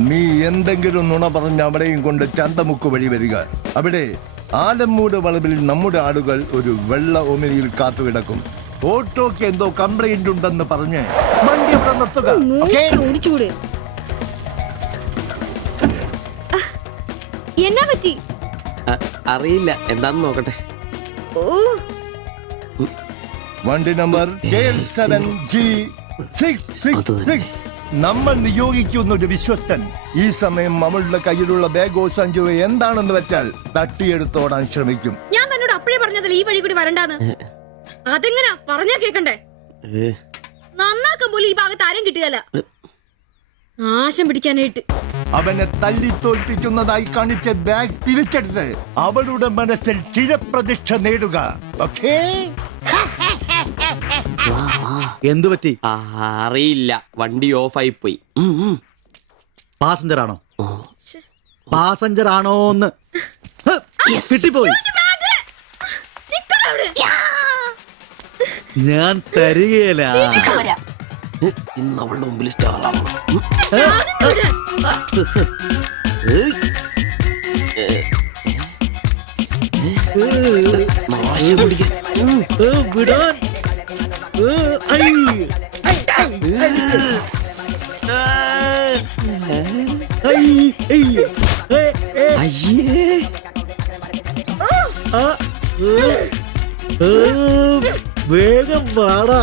നീ എന്തെങ്കിലും നുണ പറഞ്ഞ് അവിടെയും കൊണ്ട് ചന്തമുക്ക് വഴി വരിക. അവിടെ ആലമ്മൂട് വളവിൽ നമ്മുടെ ആളുകൾ ഒരു വെള്ള ഒമിനിയിൽ കാത്തുകിടക്കും. ഓട്ടോക്ക് എന്തോ കംപ്ലൈന്റ് ഉണ്ടെന്ന് പറഞ്ഞ് വണ്ടി അവിടെ നിർത്തുക. ഓടിച്ചൂട്. എന്നാ പറ്റി? അറിയില്ല, എന്താന്ന് നോക്കട്ടെ. ഓ, വണ്ടി നമ്പർ K7G666. നമ്മൾ നിയോഗിക്കുന്ന ഒരു വിശ്വസ്തൻ ഈ സമയം നമ്മളുടെ കയ്യിലുള്ള ബാഗോ സഞ്ചോ എന്താണെന്ന് വെച്ചാൽ തട്ടിയെടുത്തോടാൻ ശ്രമിക്കും. ഞാൻ തന്നോട് അപ്പഴേ പറഞ്ഞതല്ല ഈ വഴി കൂടി വരണ്ടാന്ന്. അതെങ്ങനാ പറഞ്ഞാ കേക്കണ്ടേ? നന്നാക്കാൻ പോലും ഈ ഭാഗത്ത് ആരും കിട്ടുകയല്ല. നാശം പിടിക്കാനായിട്ട് അവനെ തല്ലി തോൽപ്പിക്കുന്നതായി കാണിച്ച ബാഗ് തിരിച്ചെടുത്ത് അവളുടെ മനസ്സിൽ ചിരപ്രതിഷ്ഠ നേടുക. ഓക്കേ? എന്തു പറ്റി? അറിയില്ല, വണ്ടി ഓഫായി പോയി. പാസഞ്ചർ ആണോ? പാസഞ്ചർ ആണോന്ന് കിട്ടിപ്പോയി. ഞാൻ തരികയില്ല. ഇന്ന് അവളുടെ മുമ്പിൽ സ്റ്റാറാണ്. വിടാൻ. വേഗം വാടാ.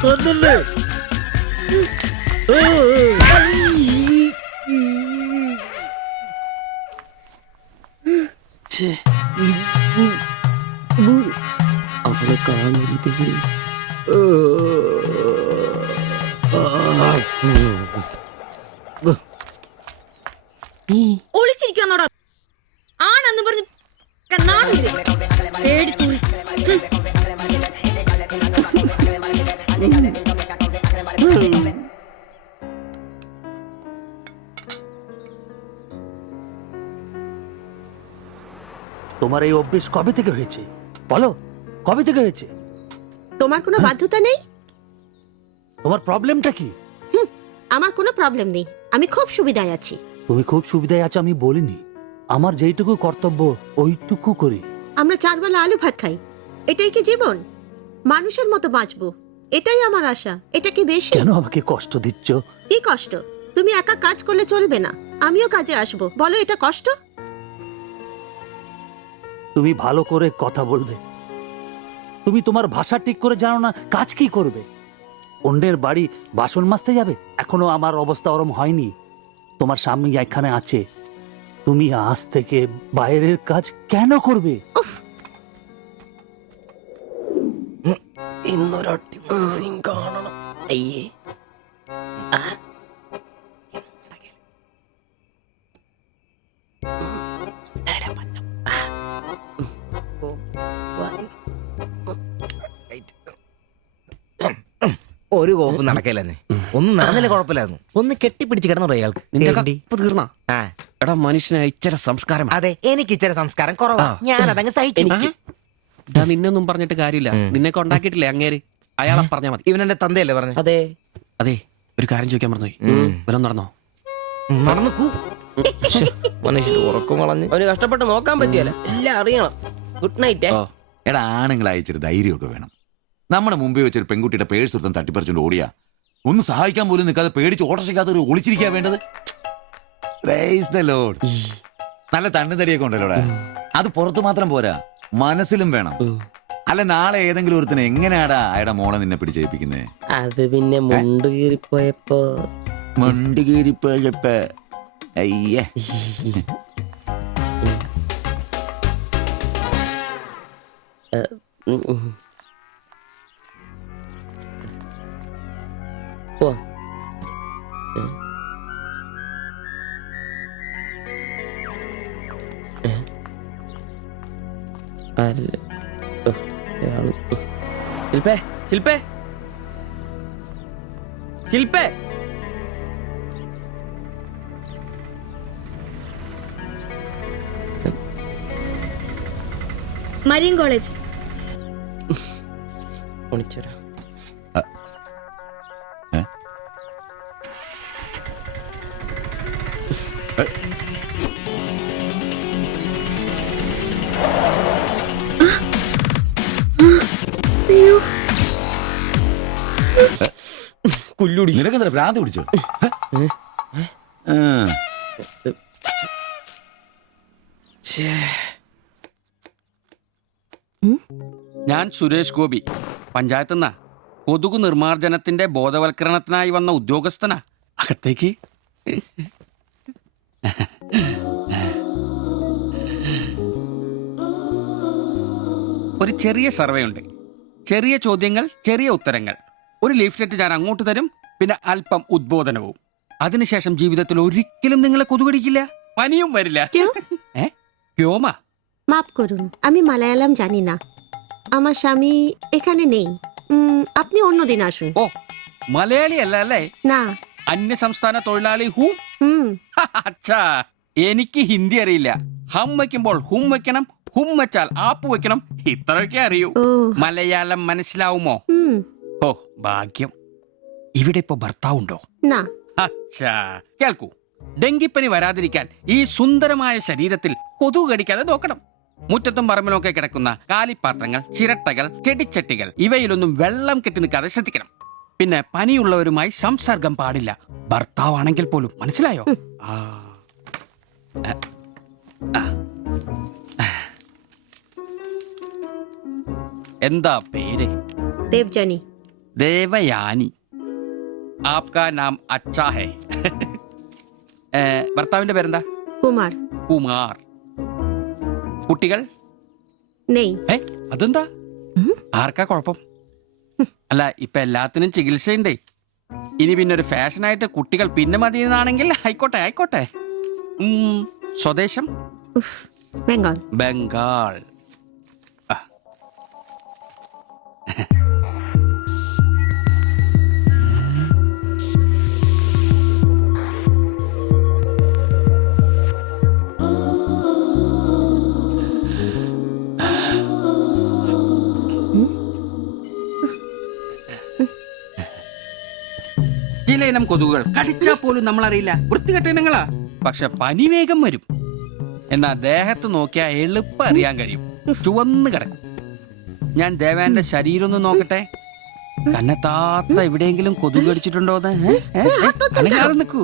കൊന്നല്ലേ. അവളെ കാണരുത്. ഒളിച്ചിരിക്കുന്നോടാ ആണെന്ന് പറഞ്ഞ് তোমার এই অভ্যেস কবে থেকে হয়েছে বলো? কবে থেকে হয়েছে? তোমার কোনো বাধ্যতা নেই। তোমার প্রবলেমটা কি? আমার কোনো প্রবলেম নেই, আমি খুব সুবিধায় আছি। তুমি খুব সুবিধায় আছো আমি বলিনি, আমার যেইটুকু কর্তব্য ওইটুকু করি। আমরা 4 বেলা আলু ভাত খাই, এটাই কি জীবন? মানুষের মতো বাঁচবো, এটাই আমার আশা। এটা কি বেশি? কেন আমাকে কষ্ট দিচ্ছ? কি কষ্ট? তুমি একা কাজ করলে চলবে না, আমিও কাজে আসবো। বলো এটা কষ্ট? তুমি ভালো করে কথা বলবে। তুমি তোমার ভাষা ঠিক করে জানো না, কাজ কি করবে? অন্যের বাড়ি বাসন মাজতে যাবে? এখনো আমার অবস্থা ওরম হয়নি। তোমার স্বামী এখানে আছে, তুমি আজ থেকে বাইরের কাজ কেন করবে? ഇന്നൊരട്ടി സീൻ കാണണം. അയ്യേ, ഒരു കോപ്പ് നടക്കല്ലെന്നെ. ഒന്നും നടന്നില്ല, കുഴപ്പമില്ലായിരുന്നു. ഒന്ന് കെട്ടിപ്പിടിച്ച് കിടന്നു അയാൾക്ക്. നിന്റെ കപ്പ് തീർന്നാ? ആ, എടാ മനുഷ്യന് ഇച്ചിരി സംസ്കാരം. അതെ, എനിക്ക് ഇച്ചിരി സംസ്കാരം കുറവാ. ഞാൻ അതങ്ങ് സഹിച്ചു. നിന്നൊന്നും പറഞ്ഞിട്ട് കാര്യമില്ല, നിന്നെയൊക്കെ ഉണ്ടാക്കിയിട്ടില്ലേ അങ്ങേര്, അയാളെ പറഞ്ഞാ മതി. ഇവനെന്റെ തന്തയല്ലേ പറഞ്ഞു? അതെ അതെ, ഒരു കാര്യം ചോദിക്കാൻ മറന്നുപോയി. വല്ലതും നടന്നോ? മറന്നു. മനുഷ്യർ ഉറക്കം വളഞ്ഞ് അവന് കഷ്ടപ്പെട്ട് നോക്കാൻ പറ്റിയല്ല, എല്ലാം അറിയണം. Good night. എടാ, ആണുങ്ങൾ അയച്ചിട്ട് ധൈര്യമൊക്കെ വേണം. നമ്മുടെ മുമ്പേ വെച്ചൊരു പെൺകുട്ടിയുടെ പേഴ്സ് ഒരുത്തം തട്ടിപ്പറിച്ചോണ്ട് ഓടിയാ ഒന്ന് സഹായിക്കാൻ പോലും നിൽക്കാതെ പേടിച്ച് ഓട്ടർഷയ്ക്കകത്ത് ഒരു ഒളിച്ചിരിക്കാ വേണ്ടത്. Praise the Lord. നല്ല തണ്ണുതടിയൊക്കെ ഉണ്ടല്ലോടാ. അത് പുറത്തു മാത്രം പോരാ, മനസ്സിലും വേണം. അല്ല, നാളെ ഏതെങ്കിലും ഒരുത്തനെ എങ്ങനെയാടാ അയാളുടെ മോളെ നിന്നെ പിടിച്ചേൽപ്പിക്കുന്നേ? അത് പിന്നെ മുണ്ട് കീറിപ്പോയപ്പോ അയ്യേ. പോ. ശില്പേ, ശില്പേ, ശില്പേ. Marian college. പുല്ലുടി. നിനക്കെന്താ ഭ്രാന്ത് പിടിച്ചോ? ഞാൻ സുരേഷ് ഗോപി, പഞ്ചായത്തുനിന്നാ. കൊതുകു നിർമ്മാർജ്ജനത്തിന്റെ ബോധവൽക്കരണത്തിനായി വന്ന ഉദ്യോഗസ്ഥനാ. അകത്തേക്ക്. ഒരു ചെറിയ സർവേ ഉണ്ട്. ചെറിയ ചോദ്യങ്ങൾ, ചെറിയ ഉത്തരങ്ങൾ. ഒരു ലീഫ്ലെറ്റ് ഞാൻ അങ്ങോട്ട് തരും, പിന്നെ അല്പം ഉദ്ബോധനവും. അതിനുശേഷം ജീവിതത്തിൽ ഒരിക്കലും നിങ്ങളെ കൊതുകടിക്കില്ല, പനിയും വരില്ല. ക്യോമാ? মাফ করুন, আমি মালায়ালাম জানি না। আমার স্বামী এখানে নেই। আপনি অন্যদিন আসুন। ഓ, മലയാളി അല്ല അല്ലേ? না। അന്യ സംസ്ഥാന തൊഴിലാളി ഹൂം? হুম। അച്ഛാ, എനിക്ക് ഹിന്ദി അറിയില്ല. ഹം വയ്ക്കുമ്പോൾ ഹും വെക്കണം, ഹും വെച്ചാൽ ആപ്പ് വെക്കണം. ഇത്രയൊക്കെ അറിയൂ. ഓ. മലയാളം മനസ്സിലാവുമോ? হুম। ഓ, ഭാഗ്യം. ഇവിടെ ഇപ്പൊ ഭർത്താവുണ്ടോ? না। അച്ഛാ, കേൾക്കൂ. ഡെങ്കിപ്പനി വരാതിരിക്കാൻ ഈ സുന്ദരമായ ശരീരത്തിൽ കൊതുക് കടിക്കാതെ നോക്കണം. മുറ്റത്തും പറമ്പിലൊക്കെ കിടക്കുന്ന കാലിപ്പാത്രങ്ങൾ, ചിരട്ടകൾ, ചെടിച്ചട്ടികൾ ഇവയിലൊന്നും വെള്ളം കെട്ടി നിൽക്കാതെ ശ്രദ്ധിക്കണം. പിന്നെ പനിയുള്ളവരുമായി സംസർഗം പാടില്ല, ഭർത്താവാണെങ്കിൽ പോലും. മനസ്സിലായോ? ആ. എന്താ പേര്? দেবজানি। ദേവയാനി. ആപ്കാ നാം അച്ഛാ ഹേ. ഭർത്താവിന്റെ പേരെന്താ? কুমার। കുമാർ. കുട്ടികൾ? নেই। അതെന്താ? ആർക്കാ കുഴപ്പം? അല്ല, ഇപ്പൊ എല്ലാത്തിനും ചികിത്സയുണ്ടേ. ഇനി പിന്നെ ഒരു ഫാഷനായിട്ട് കുട്ടികൾ പിന്നെ മതി എന്നാണെങ്കിൽ ആയിക്കോട്ടെ ആയിക്കോട്ടെ. സ്വദേശം? বেঙ্গল। ബംഗാൾ. ചില ഇനം കൊതുകുകൾ കടിച്ചാൽ പോലും നമ്മൾ അറിയില്ല, വൃത്തികെട്ട ഇനങ്ങളാ. പക്ഷെ പനി വേഗം വരും. എന്നാ ദേഹത്ത് നോക്കിയാൽ എളുപ്പം അറിയാൻ കഴിയും. ചുവന്ന് കിടക്കും. ഞാൻ ദേവാന്റെ ശരീരം ഒന്ന് നോക്കട്ടെ. കന്നത്താത്ത എവിടെയെങ്കിലും കൊതുക് കടിച്ചിട്ടുണ്ടോന്ന്? അനങ്ങാതെ നിൽക്കൂ,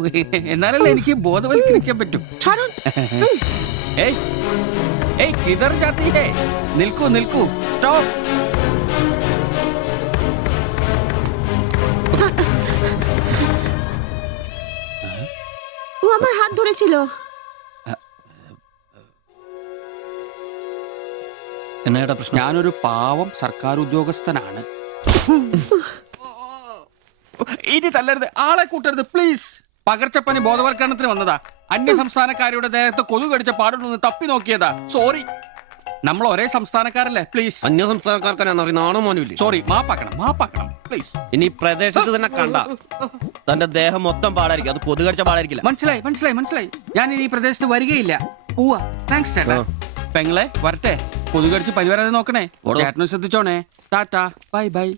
എന്നാലല്ലേ എനിക്ക് ബോധവൽക്കരിക്കാൻ പറ്റും. ഏയ് ഏയ്, കിതർ ജാത്തി ഹേ. നിൽക്കൂ നിൽക്കൂ, സ്റ്റോപ്പ്. ও আমার হাত ধরেছিল। എന്നേടാ പ്രശ്നം? ഞാനൊരു പാവം സർക്കാർ ഉദ്യോഗസ്ഥനാണ്. ഇനി തല്ലരുത്, ആളെ കൂട്ടരുത് പ്ലീസ്. പകർച്ചപ്പനി ബോധവൽക്കരണത്തിന് വന്നതാ. അന്യ സംസ്ഥാനക്കാരുടെ ദേഹത്ത് കൊതുക് കടിച്ച പാടുണ്ടെന്ന് തപ്പി നോക്കിയതാ. സോറി, നമ്മൾ ഒരേ സംസ്ഥാനക്കാരല്ലേ, പ്ലീസ്. അന്യ സംസ്ഥാനക്കാർക്കാണ് നാണോ മോനുമില്ലേ? സോറി, മാപ്പാക്കണം മാപ്പാക്കണം പ്ലീസ്. ഇനി പ്രദേശത്ത് തന്നെ കണ്ട തന്റെ ദേഹം മൊത്തം പാടായിരിക്കും, അത് കൊതുക് കടിച്ച പാടായിരിക്കില്ല. മനസ്സിലായി മനസ്സിലായി മനസ്സിലായി. ഞാൻ ഇനി ഈ പ്രദേശത്ത് വരികയില്ല. പോവാ. താങ്ക്സ് ചേട്ടാ. പെങ്ങളെ വരട്ടെ. കൊതുക് കടിച്ച് പനി വരാതെ നോക്കണേ. ചേട്ടനും ശ്രദ്ധിച്ചോണേ. Tata, bye bye.